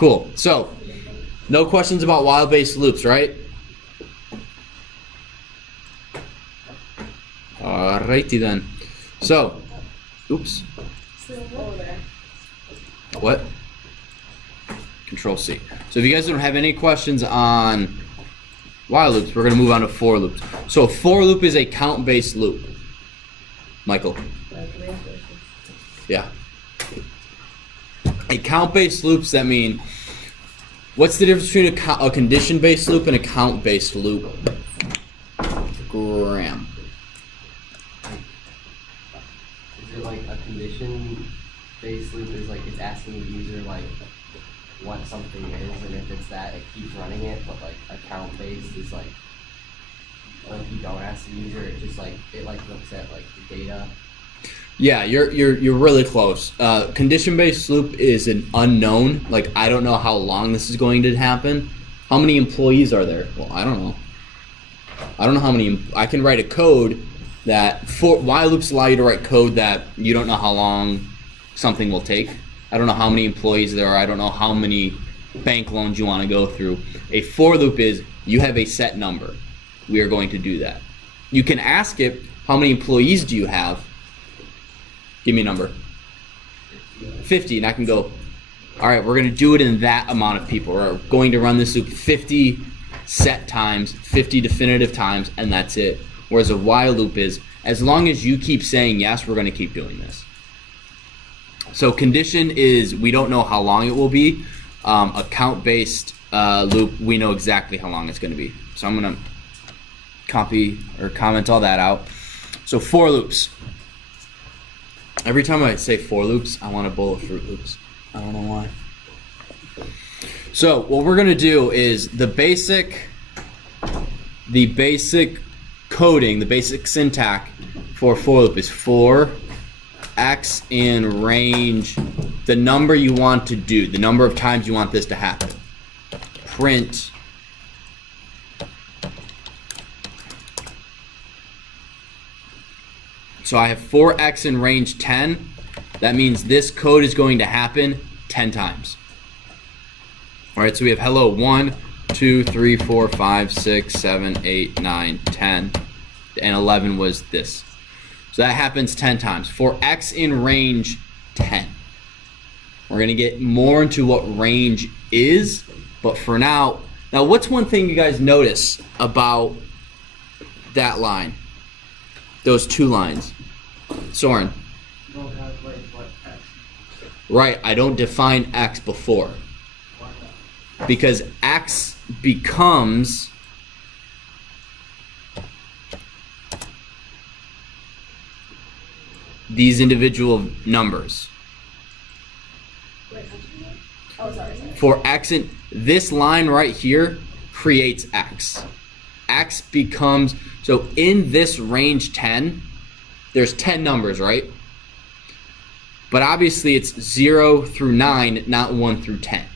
Cool. So, no questions about while-based loops, right? Alrighty then. So, oops. What? Control C. So if you guys don't have any questions on while loops, we're going to move on to for loops. So a for loop is a count-based loop. Michael. Yeah. A count-based loops, that mean, what's the difference between a condition-based loop and a count-based loop? Graham. Is it like a condition-based loop is like it's asking the user like what something is, and if it's that, it keeps running it, but like a count-based is like you don't ask the user, it just like it like looks at like the data. Yeah, you're really close. Condition-based loop is an unknown. Like, I don't know how long this is going to happen. How many employees are there? Well, I don't know. I don't know how many. I can write a code that while loops allow you to write code that you don't know how long something will take. I don't know how many employees there are. I don't know how many bank loans you want to go through. A for loop is you have a set number. We are going to do that. You can ask it, how many employees do you have? Give me a number. 50, and I can go, all right, we're going to do it in that amount of people. We're going to run this loop 50 set times, 50 definitive times, and that's it. Whereas a while loop is, as long as you keep saying yes, we're going to keep doing this. So condition is, we don't know how long it will be. A count-based loop, we know exactly how long it's going to be. So I'm going to copy or comment all that out. So for loops. Every time I say for loops, I want a bowl of Fruit Loops. I don't know why. So what we're going to do is the basic coding, the basic syntax for loop is for x in range, the number you want to do, the number of times you want this to happen. Print so I have 4x in range 10. That means this code is going to happen 10 times. All right, so we have hello 1, 2, 3, 4, 5, 6, 7, 8, 9, 10, and 11 was this. So that happens 10 times. For x in range 10. We're going to get more into what range is, but for now, what's one thing you guys notice about that line? Those two lines. Soren. You don't have like what x. Right, I don't define x before. Because x becomes these individual numbers. Oh, sorry. For x, in this line right here creates x. X becomes, so in this range 10, there's 10 numbers, right? But obviously it's 0 through 9, not 1 through 10.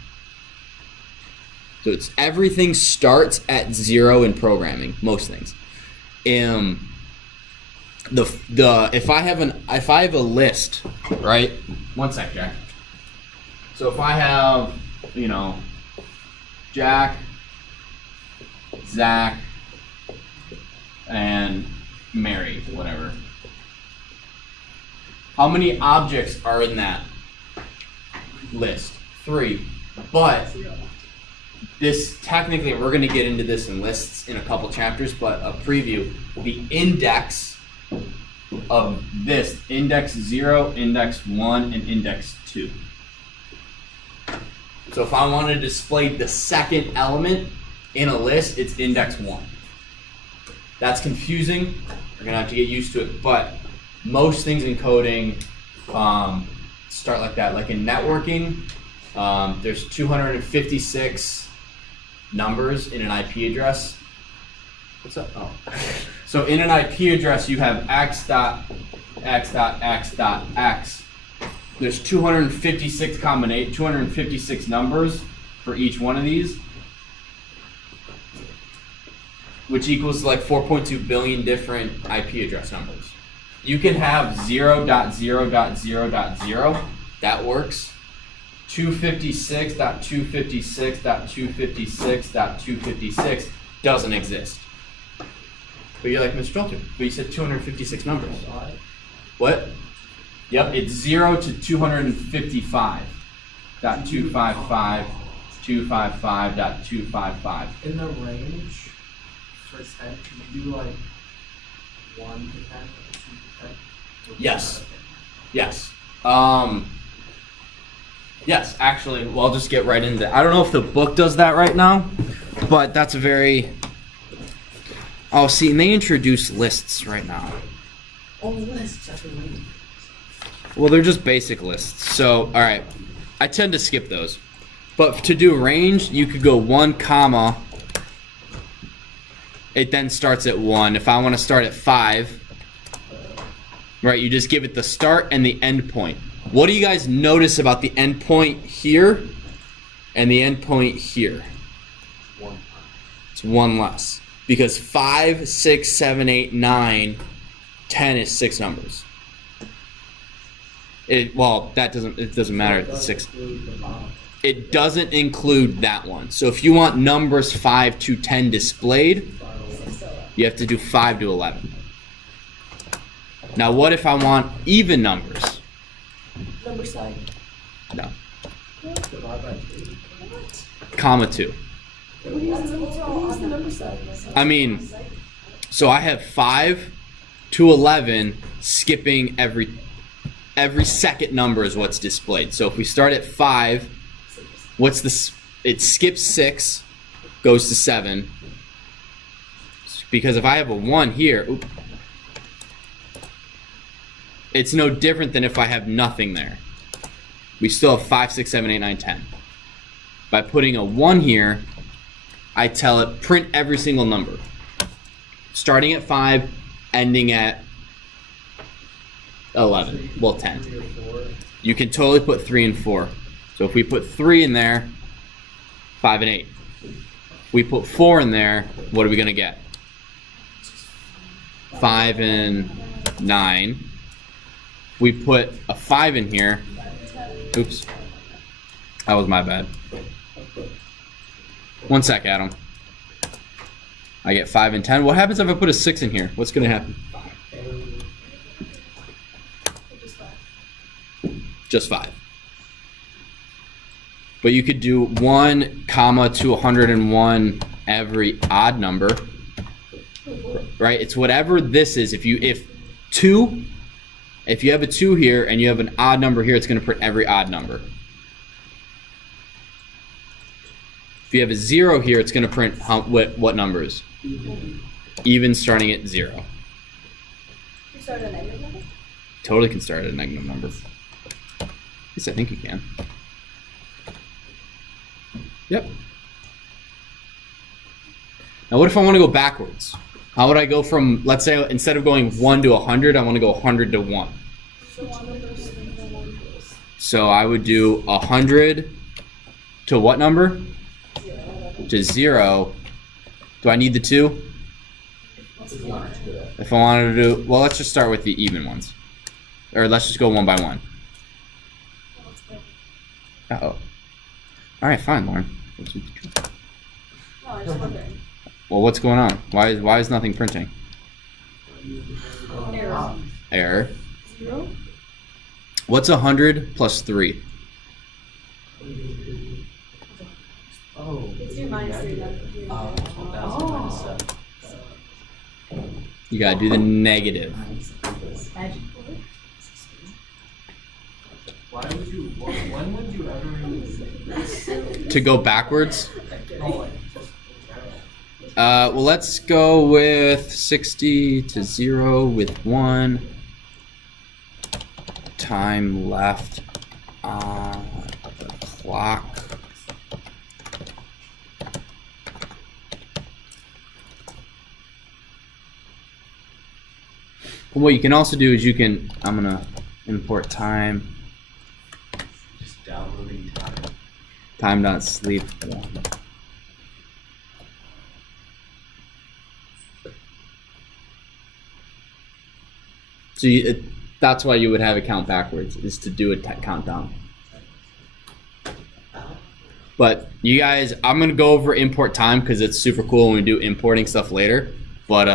So it's everything starts at 0 in programming, most things. If I have a list, right? One sec, Jack. So if I have, Jack, Zach, and Mary, whatever. How many objects are in that list? 3. But this, technically, we're going to get into this in lists in a couple chapters, but a preview, the index of this, index 0, index 1, and index 2. So if I want to display the second element in a list, it's index 1. That's confusing. We're going to have to get used to it, but most things in coding start like that. Like in networking, there's 256 numbers in an IP address. What's up? Oh. So in an IP address, you have x dot x dot x dot x. There's 256 numbers for each one of these, which equals like 4.2 billion different IP address numbers. You can have 0.0.0.0, that works, 256.256.256.256 doesn't exist. But you're like, Mr. Filter, but you said 256 numbers. What? Yep, it's 0 to 255.255.255.255. In the range for 10, can you do like 1 to 10 or 2 to 10? Yes. Yes. Yes, actually, well, I'll just get right into it. I don't know if the book does that right now, but that's a very... Oh, see, and they introduce lists right now. Oh, lists. Well, they're just basic lists. So, all right, I tend to skip those. But to do range, you could go 1 comma. It then starts at 1. If I want to start at 5, right, you just give it the start and the end point. What do you guys notice about the end point here and the end point here? 1. It's 1 less. Because 5, 6, 7, 8, 9, 10 is 6 numbers. It doesn't matter at the 6. It doesn't include that one. So if you want numbers 5 to 10 displayed, you have to do 5 to 11. Now what if I want even numbers? Number sign. No. What? Comma 2. What do you use the number sign? I mean, so I have 5 to 11, skipping every second number is what's displayed. So if we start at 5, what's this? It skips 6, goes to 7. Because if I have a 1 here, it's no different than if I have nothing there. We still have 5, 6, 7, 8, 9, 10. By putting a 1 here, I tell it print every single number. Starting at 5, ending at 11. Well, 10. You can totally put 3 and 4. So if we put 3 in there, 5 and 8. We put 4 in there, what are we going to get? 5 and 9. We put a 5 in here. Oops. That was my bad. 1 sec, Adam. I get 5 and 10. What happens if I put a 6 in here? What's going to happen? Just 5. But you could do 1 comma to 101 every odd number. Right? It's whatever this is. If you have a 2 here and you have an odd number here, it's going to print every odd number. If you have a 0 here, it's going to print what numbers? Even starting at 0. You start at a negative number? Totally can start at a negative number. At least I think you can. Yep. Now what if I want to go backwards? How would I go from, let's say, instead of going 1 to 100, I want to go 100 to 1. So I would do 100 to what number? To 0. Do I need the 2? If I wanted to do, well, let's just start with the even ones. Or let's just go 1 by 1. Uh-oh. Alright, fine, Lauren. No, I'm just wondering. Well, what's going on? Why is nothing printing? Error. Error. 0? What's 100 plus 3? Oh. It's your minus 3 then. 1,000 minus 7. You gotta do the negative. When would you ever use To go backwards? Well, let's go with 60 to 0 with 1. Time left on the clock. And what you can also do is I'm gonna import time. Just downloading time. Time.sleep. So that's why you would have it count backwards, is to do a countdown. But you guys, I'm gonna go over import time because it's super cool when we do importing stuff later. But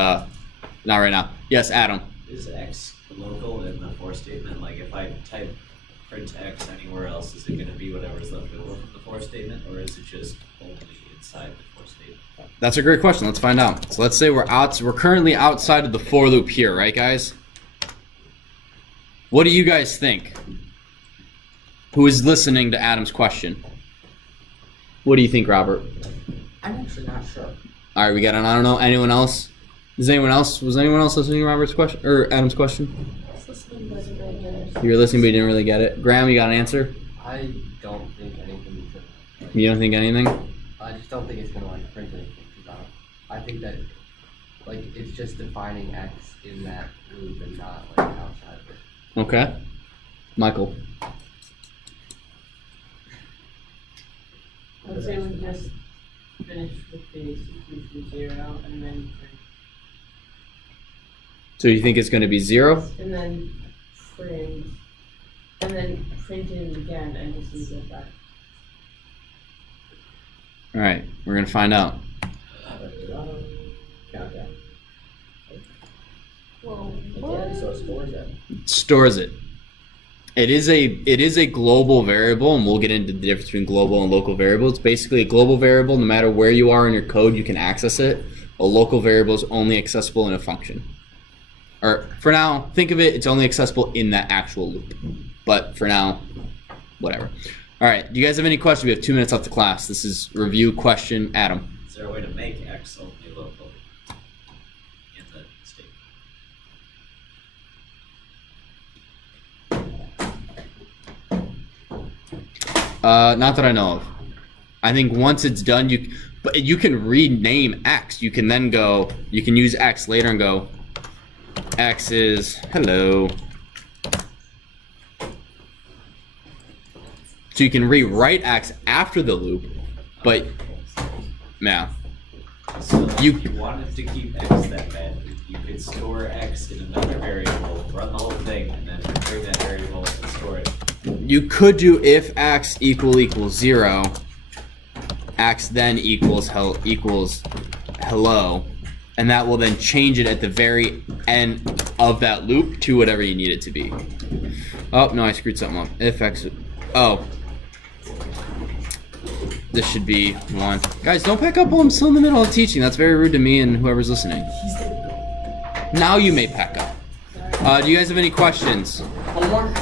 not right now. Yes, Adam. Is X local in the for statement? Like if I type print X anywhere else, is it going to be whatever's left over from the for statement, or is it just only inside the for statement? That's a great question. Let's find out. So let's say we're currently outside of the for loop here, right, guys? What do you guys think? Who is listening to Adam's question? What do you think, Robert? I'm actually not sure. All right, we got an I don't know. Anyone else? Was anyone else listening to Robert's question or Adam's question? Listening doesn't really get it. You were listening, but you didn't really get it. Graham, you got an answer? I don't think anything's gonna. You don't think anything? I just don't think it's gonna like print anything. 'Cause I think that like it's just defining X in that loop and not like outside of it. Okay. Michael. I'd say we just finish with the execution 0 and then print. So you think it's going to be 0? And then print. And then print it again and just leave it back. All right, we're going to find out. Countdown. Whoa. Yeah, so it stores it. Stores it. It is a global variable, and we'll get into the difference between global and local variables. It's basically a global variable. No matter where you are in your code, you can access it. A local variable is only accessible in a function. Or for now, think of it, it's only accessible in that actual loop. But for now, whatever. All right, do you guys have any questions? We have 2 minutes left to class. This is review question, Adam. Is there a way to make X only local in the statement? Not that I know of. I think once it's done, but you can rename X. You can then go, you can use X later and go, X is hello. So you can rewrite X after the loop, but yeah. So if you wanted to keep X that bad, you could store X in another variable, run the whole thing, and then bring that variable and store it. You could do if X equals 0, X then equals hello, and that will then change it at the very end of that loop to whatever you need it to be. Oh, no, I screwed something up. If X, oh. This should be 1. Guys, don't pack up while I'm still in the middle of teaching. That's very rude to me and whoever's listening. Now you may pack up. Do you guys have any questions? Homework?